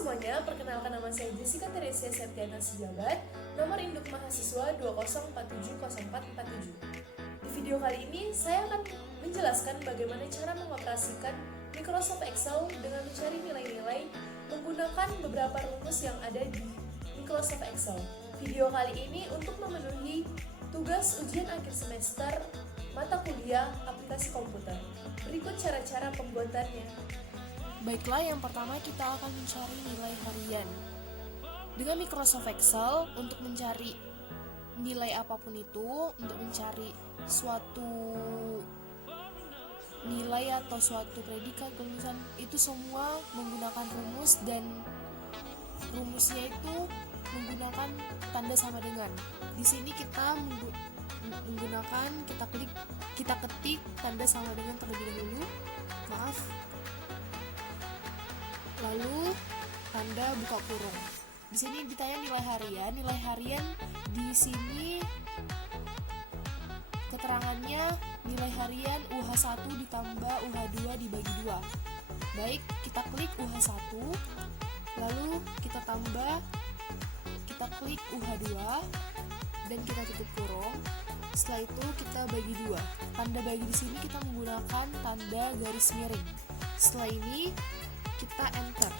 semuanya, perkenalkan nama saya Jessica Teresia Septiana Sejabat, nomor induk mahasiswa 20470447. Di video kali ini, saya akan menjelaskan bagaimana cara mengoperasikan Microsoft Excel dengan mencari nilai-nilai menggunakan beberapa rumus yang ada di Microsoft Excel. Video kali ini untuk memenuhi tugas ujian akhir semester mata kuliah aplikasi komputer. Berikut cara-cara pembuatannya. Baiklah, yang pertama kita akan mencari nilai harian. Dengan Microsoft Excel, untuk mencari nilai apapun itu, untuk mencari suatu nilai atau suatu predikat, kelulusan, itu semua menggunakan rumus, dan rumusnya itu menggunakan tanda sama dengan. Di sini kita menggunakan, kita ketik tanda sama dengan terlebih dahulu. Lalu tanda buka kurung. Di sini ditanya nilai harian. Nilai harian di sini keterangannya nilai harian UH1 ditambah UH2 dibagi 2. Baik, kita klik UH1, lalu kita klik UH2 dan kita tutup kurung. Setelah itu kita bagi 2. Tanda bagi di sini kita menggunakan tanda garis miring. Setelah ini kita enter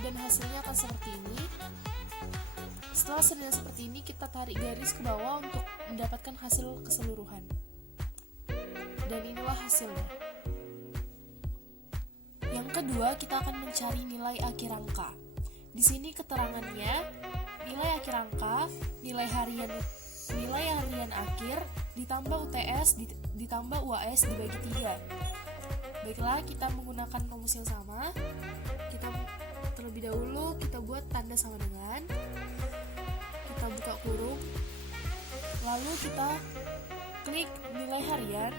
dan hasilnya akan seperti ini. Setelah hasilnya seperti ini, kita tarik garis ke bawah untuk mendapatkan hasil keseluruhan. Dan inilah hasilnya. Yang kedua, kita akan mencari nilai akhir angka. Di sini keterangannya nilai akhir angka, nilai harian akhir ditambah UTS ditambah UAS dibagi 3. Baiklah, kita menggunakan rumus yang sama. Kita terlebih dahulu kita buat tanda sama dengan. Kita buka kurung. Lalu kita klik nilai harian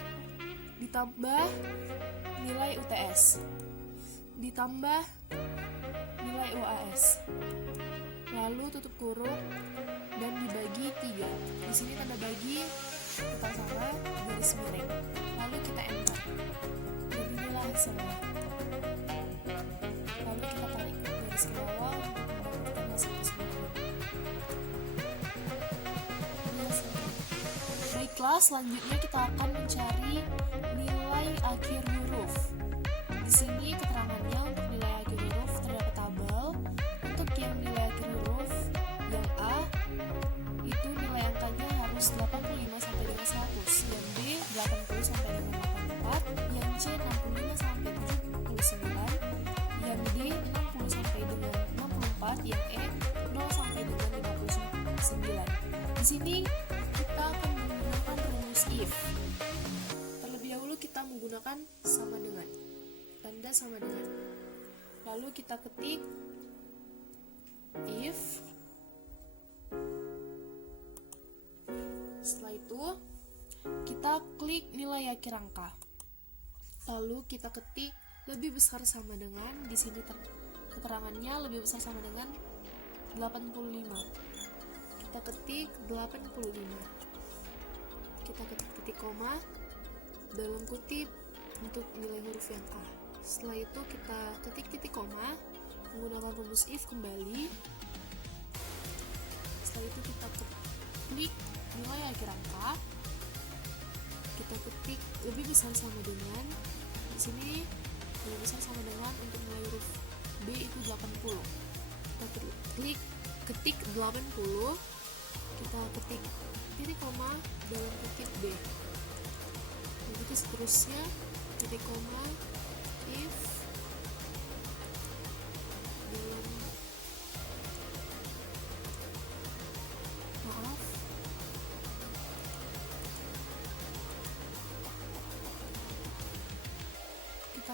ditambah nilai UTS ditambah nilai UAS. Lalu tutup kurung dan dibagi 3. Di sini tanda bagi tetap sama, garis miring. Lalu kita enter. Dan inilah hasilnya. Lalu kita tarik garis ke bawah untuk mendapatkan hasil keseluruhan. Baiklah, selanjutnya kita akan mencari nilai akhir huruf. Di sini keterangannya untuk nilai akhir huruf terdapat tabel. Untuk yang nilai akhir huruf yang A itu nilai angkanya harus 85 sampai dengan 100, yang B 80 sampai dengan 84, yang C 65 sampai 79, yang D 60 sampai dengan 64, yang E 0 sampai dengan 59. Di sini kita akan menggunakan rumus if. Terlebih dahulu kita menggunakan sama dengan, tanda sama dengan. Lalu kita ketik if. Setelah itu kita klik nilai akhir angka. Lalu kita ketik lebih besar sama dengan, di sini keterangannya lebih besar sama dengan 85. Kita ketik 85. Kita ketik titik koma dalam kutip untuk nilai huruf yang A. Setelah itu kita ketik titik koma menggunakan rumus if kembali. Setelah itu kita klik nilai akhir angka. Kita ketik lebih besar sama dengan, di sini lebih besar sama dengan untuk nilai huruf B itu 80. Kita ketik 80. Kita ketik titik koma dalam kutip B. Begitu seterusnya, titik koma if dalam kita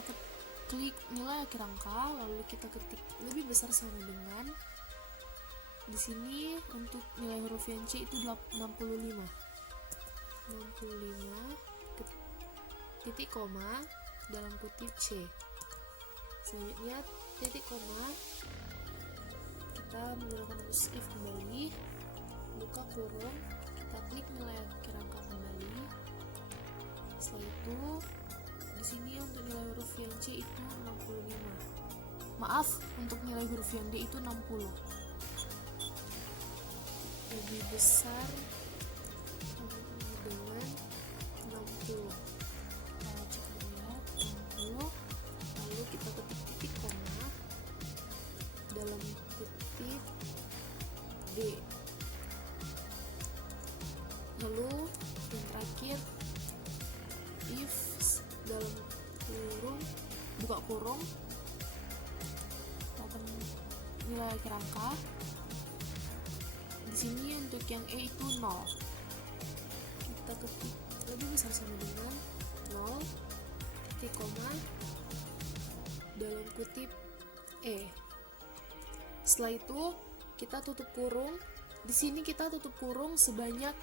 klik nilai akhir angka, lalu kita ketik lebih besar sama dengan. Di sini untuk nilai huruf yang C itu 65. Titik koma dalam kutip C. Selanjutnya titik koma, kita menggunakan rumus if kembali, buka kurung, kita klik nilai akhir angka kembali. Setelah itu di sini untuk nilai huruf yang C itu 65. Maaf, untuk nilai huruf yang D itu 60. Lebih besar dengan 60. Kita cek dulu ya, 60. Lalu kita ketik titik koma dalam kutip D. Lalu yang terakhir, if dalam kurung, buka kurung, nilai akhir angka. Di sini untuk yang E itu 0. Kita ketik lebih besar sama dengan 0, titik koma dalam kutip E. Setelah itu kita tutup kurung. Di sini kita tutup kurung sebanyak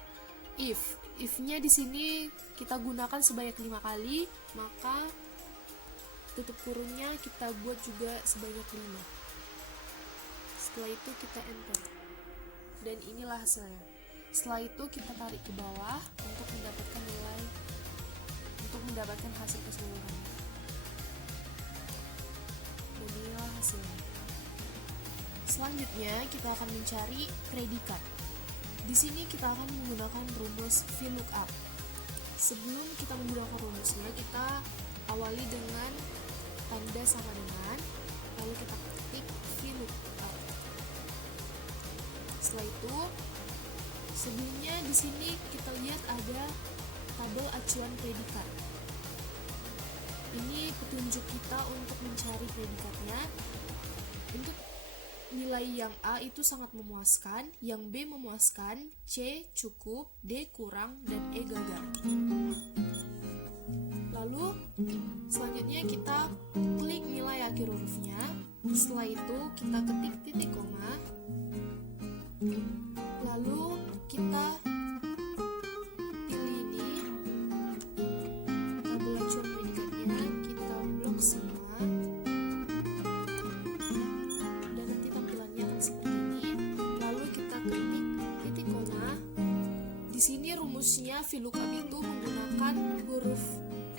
if. If-nya di sini kita gunakan sebanyak 5 kali, maka tutup kurungnya kita buat juga sebanyak 5. Setelah itu kita enter. Dan inilah hasilnya. Setelah itu kita tarik ke bawah untuk mendapatkan nilai, untuk mendapatkan hasil keseluruhannya. Dan inilah hasilnya. Selanjutnya kita akan mencari predikat. Di sini kita akan menggunakan rumus VLOOKUP. Sebelum kita menggunakan rumusnya, kita awali dengan tanda sama dengan, lalu kita ketik VLOOKUP. Setelah itu, sebelumnya di sini kita lihat ada tabel acuan predikat. Ini petunjuk kita untuk mencari predikatnya. Untuk nilai yang A itu sangat memuaskan, yang B memuaskan, C cukup, D kurang, dan E gagal. Lalu selanjutnya kita klik nilai akhir hurufnya. Setelah itu kita ketik titik koma. Lalu kita pilih ini tabel acuan predikatnya, kita blok semua. Dan nanti tampilannya akan seperti ini. Lalu kita ketik titik koma. Di sini rumusnya VLOOKUP itu menggunakan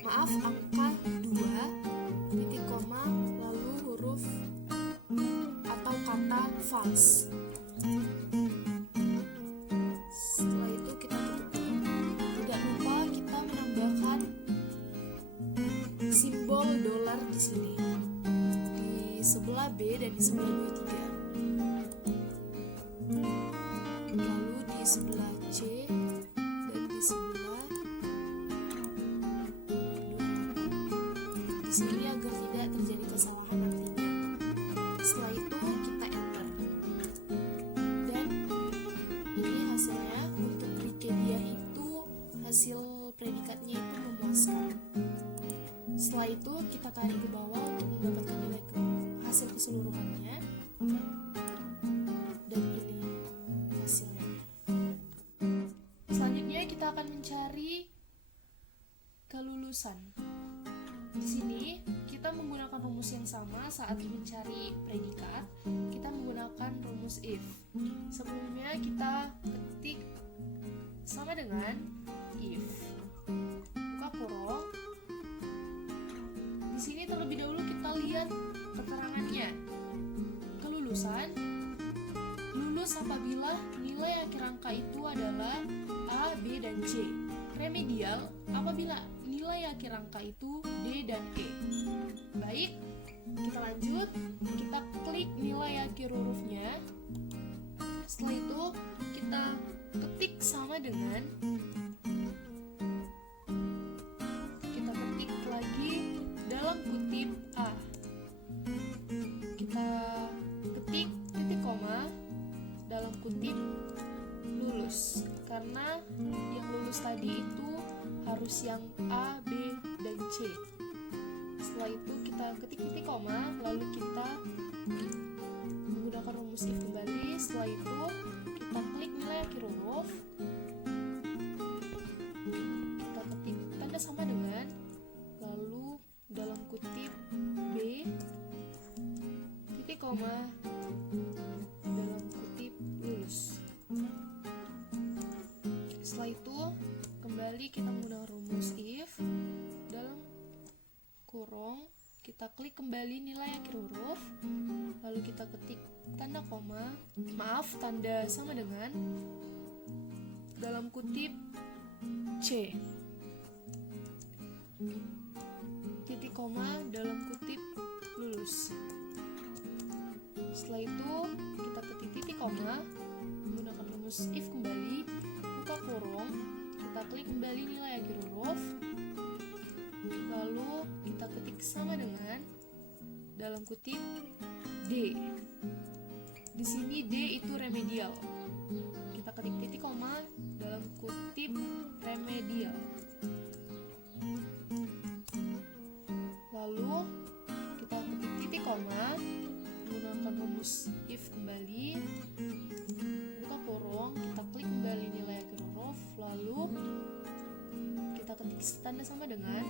angka 2, titik koma, lalu huruf atau kata false. Setelah itu kita tutup. Tidak lupa kita menambahkan simbol dolar di sini, di sebelah B dan di sebelah 23. Lalu di sebelah C dan di sebelah 28. Di sini agar tidak terjadi kesalahan nantinya. Setelah itu kita enter. Dan ini hasilnya. Untuk kriteria itu hasil predikatnya itu memuaskan. Setelah itu kita tarik ke bawah untuk mendapatkan nilai hasil keseluruhannya. Dan ini hasilnya. Selanjutnya kita akan mencari kelulusan. Di sini kita menggunakan rumus yang sama saat mencari predikat. Kita menggunakan rumus if. Sebelumnya kita ketik sama dengan if. Buka kurung. Di sini terlebih dahulu kita lihat keterangannya. Kelulusan, lulus apabila nilai akhir angka itu adalah A, B, dan C. Remedial apabila nilai akhir angka itu D dan E. Baik, kita lanjut. Kita klik nilai akhir hurufnya. Setelah itu kita ketik sama dengan, kita ketik lagi dalam kutip A. Kita ketik titik koma dalam kutip lulus, karena yang lulus tadi itu harus yang A, B, dan C. Setelah itu kita ketik titik koma, lalu kita menggunakan rumus if kembali. Setelah itu kita klik nilai akhir huruf, kita ketik tanda sama dengan, lalu dalam kutip B, titik koma, dalam kutip lulus. Setelah itu kembali kita menggunakan rumus if, dalam kurung kita klik kembali nilai akhir huruf, lalu kita ketik tanda sama dengan dalam kutip C, titik koma dalam kutip lulus. Setelah itu kita ketik titik koma menggunakan rumus if kembali, buka kurung, kita klik kembali nilai akhir huruf, lalu kita ketik sama dengan dalam kutip D. Di sini D itu remedial. Kita ketik titik koma dalam kutip remedial. Lalu kita ketik titik koma menggunakan rumus if kembali, buka kurung, kita klik kembali nilai akhir huruf, lalu kita ketik tanda sama dengan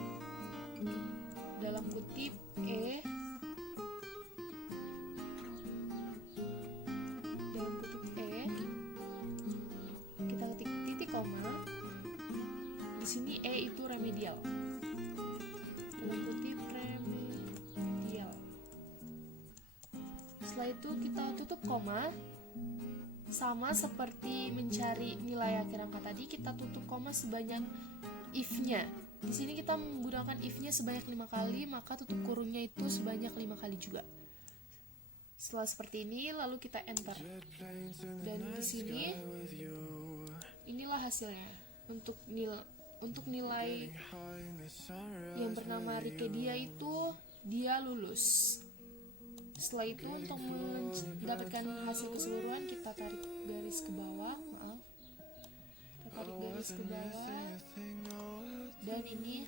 dalam kutip E, kita ketik titik koma. Di sini E itu remedial. Dalam kutip remedial. Setelah itu kita tutup koma. Sama seperti mencari nilai akhir angka tadi, kita tutup koma sebanyak if-nya. Di sini kita menggunakan if-nya sebanyak 5 kali, maka tutup kurungnya itu sebanyak 5 kali juga. Setelah seperti ini, lalu kita enter. Dan di sini inilah hasilnya. Untuk nilai yang bernama Rikedia itu dia lulus. Setelah itu untuk mendapatkan hasil keseluruhan kita tarik garis ke bawah, dan ini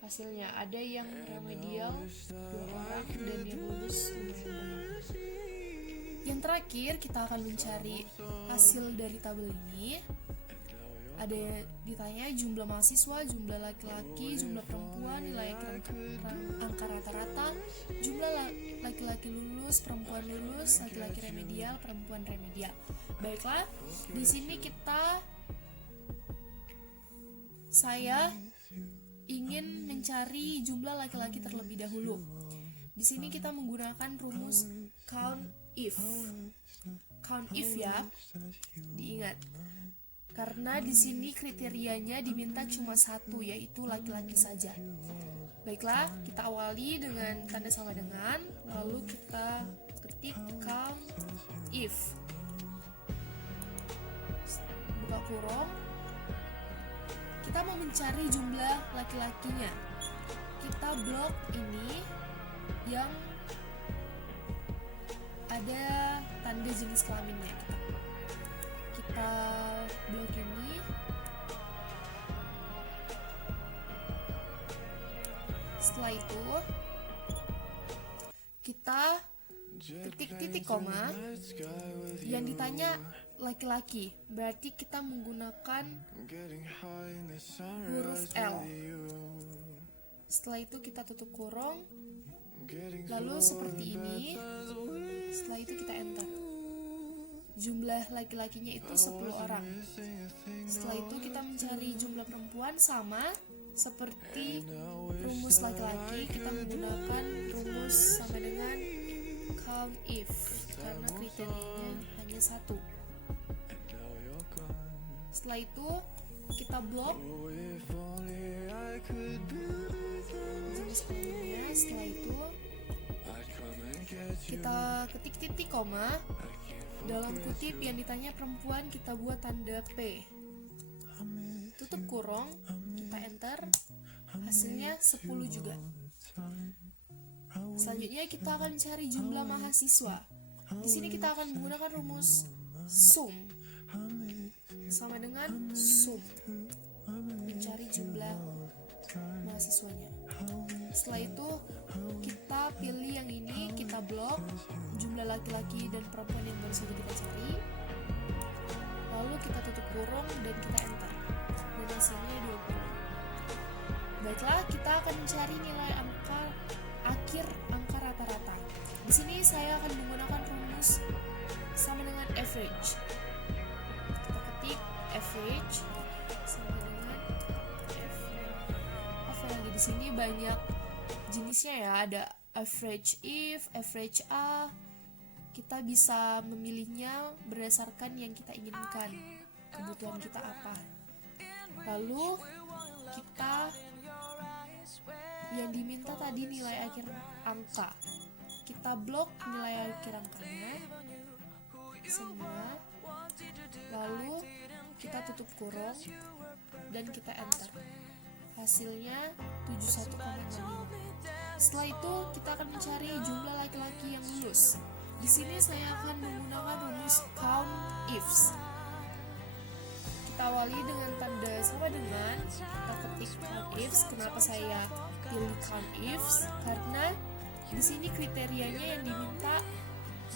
hasilnya. Ada yang remedial 2 orang dan yang lulus 5 orang. Yang terakhir kita akan mencari hasil dari tabel ini. Ada yang ditanya jumlah mahasiswa, jumlah laki-laki, jumlah perempuan, nilai angka rata-rata, jumlah laki-laki lulus, perempuan lulus, laki-laki remedial, perempuan remedial. Baiklah, di sini saya ingin mencari jumlah laki-laki terlebih dahulu. Di sini kita menggunakan rumus count if. Count if ya, diingat. Karena di sini kriterianya diminta cuma 1, yaitu laki-laki saja. Baiklah, kita awali dengan tanda sama dengan, lalu kita ketik count if. Buka kurung. Kita mau mencari jumlah laki-lakinya. Kita blok ini yang ada tanda jenis kelaminnya. Kita blok ini. Setelah itu kita ketik titik koma. Yang ditanya laki-laki, berarti kita menggunakan huruf L. Setelah itu kita tutup kurung, lalu seperti ini. Setelah itu kita enter. Jumlah laki-lakinya itu 10 orang. Setelah itu kita mencari jumlah perempuan, sama seperti rumus laki-laki, kita menggunakan rumus sama dengan count if, karena kriterianya hanya 1. Setelah itu kita blok jenis kelaminnya. Setelah itu kita ketik titik koma. Dalam kutip yang ditanya perempuan, kita buat tanda P. Tutup kurung, kita enter. Hasilnya 10 juga. Selanjutnya kita akan cari jumlah mahasiswa. Di sini kita akan menggunakan rumus sum. Sama dengan sum. Mencari jumlah mahasiswanya. Setelah itu kita pilih yang ini, kita blok jumlah laki-laki dan perempuan yang baru saja kita cari, lalu kita tutup kurung dan kita enter. Dan hasilnya 20. Baiklah, kita akan mencari nilai akhir angka rata-rata. Di sini saya akan menggunakan rumus sama dengan average. Kita ketik average sama dengan average. Di sini banyak jenisnya ya, ada average if, average a. Kita bisa memilihnya berdasarkan yang kita inginkan, kebutuhan kita apa. Lalu kita yang diminta tadi nilai akhir angka, kita blok nilai akhir angkanya semua, lalu kita tutup kurung dan kita enter. Hasilnya 71,65. Setelah itu kita akan mencari jumlah laki-laki yang lulus. Di sini saya akan menggunakan rumus count ifs. Kita awali dengan tanda sama dengan, kita ketik count ifs. Kenapa saya pilih count ifs? Karena di sini kriterianya yang diminta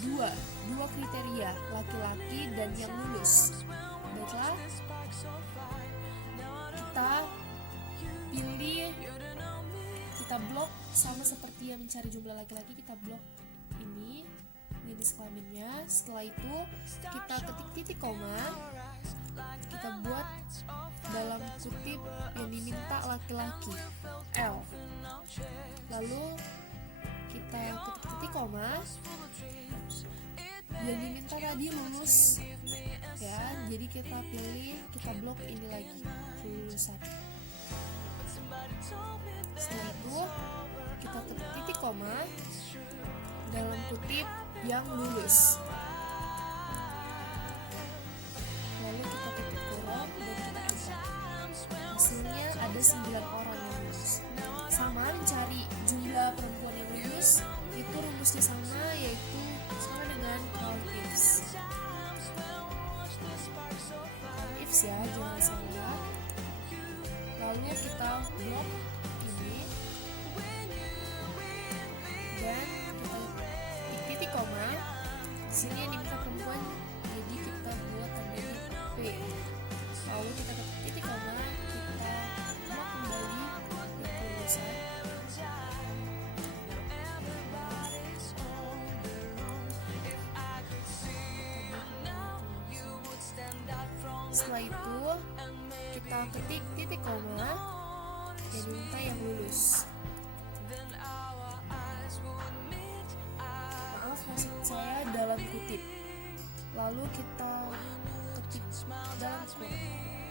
dua kriteria, laki-laki dan yang lulus. Baiklah, kita pilih, kita blok sama seperti yang mencari jumlah laki-laki, kita blok ini jenis kelaminnya. Setelah itu kita ketik titik koma, kita buat dalam kutip yang diminta laki-laki L, lalu kita ketik titik koma, yang diminta tadi lulus ya, jadi kita pilih, kita blok ini lagi kelulusan. Setelah itu kita ketik titik koma dalam kutip yang lulus, lalu kita tutup kurung dan kita enter. Hasilnya ada 9 orang yang lulus. Sama mencari jumlah perempuan yang lulus, itu rumusnya sama, yaitu sama dengan count ifs. Count ifs ya, jangan salah. Lalu kita blok ini dan kita titik koma. Di sini yang diminta perempuan, jadi kita buat tandanya P. Lalu kita ketik titik koma, kita blok kembali ke kelulusan. Setelah itu kita ketik titik koma yang diminta yang lulus. Maaf, maksud saya dalam kutip. Lalu kita ketik dalam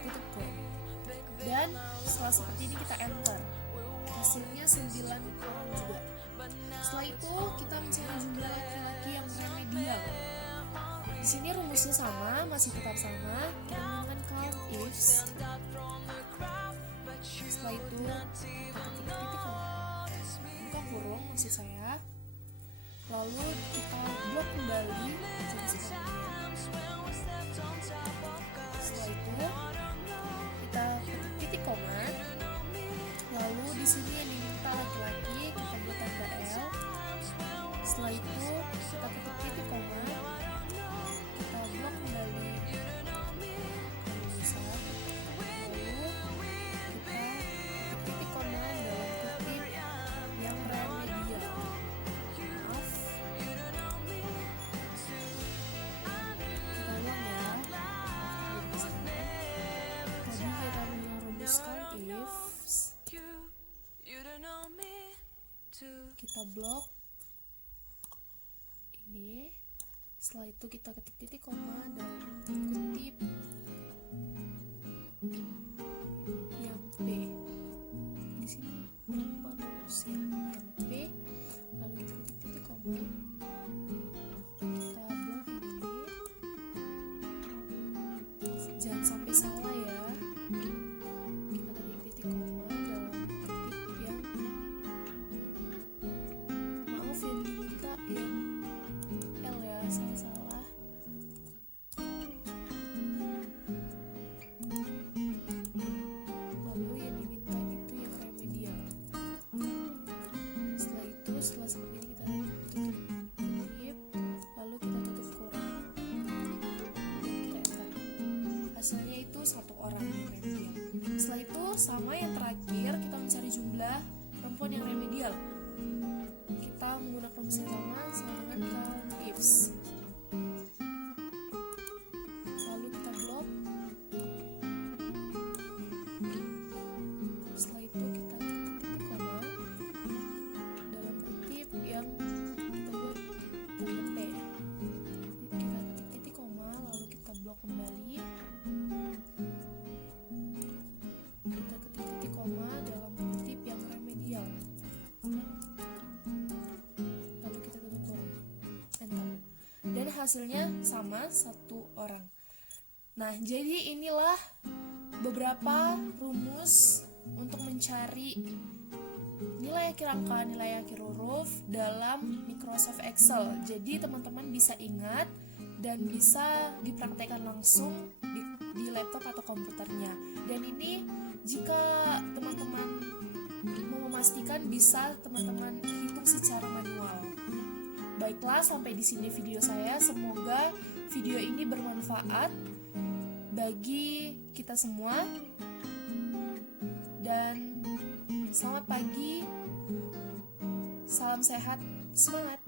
tutup kurung. Dan setelah seperti ini kita enter. Hasilnya 9 orang juga. Setelah itu kita mencari jumlah laki-laki yang remedial. Di sini rumusnya sama, masih tetap sama. Kita menggunakan count ifs. Setelah itu kita ketik titik koma, buka kurung maksud saya. Lalu kita blok kembali jadi seperti ini. Setelah itu kita ketik titik koma. Lalu di sini yang diminta laki-laki, kita buat tanda L. Setelah itu kita ketik titik koma, kita blok kembali kelulusan. Lalu kita ketik titik koma dalam kutip yang remedial. Maaf, kita ulang ya. Tadi kita merumuskan ifs, kita blok ini. Setelah itu kita ketik titik koma dalam kutip yang P. Di sini perempuan lulus ya, yang P. Lalu kita ketik titik koma, kita blok ini. Jangan sampai salah ya. Kita ketik titik koma dalam kutip yang, maaf yang diminta yang L ya, saya salah. Lalu yang diminta itu yang remedial. Setelah itu, setelah seperti ini kita tutup hasilnya sama 1 orang. Nah, jadi inilah beberapa rumus untuk mencari nilai akhir angka, nilai akhir huruf dalam Microsoft Excel. Jadi teman-teman bisa ingat dan bisa dipraktekkan langsung di laptop atau komputernya. Dan ini jika teman-teman mau memastikan bisa teman-teman hitung secara manual. Baiklah, sampai di sini video saya. Semoga video ini bermanfaat bagi kita semua. Dan selamat pagi, salam sehat, semangat.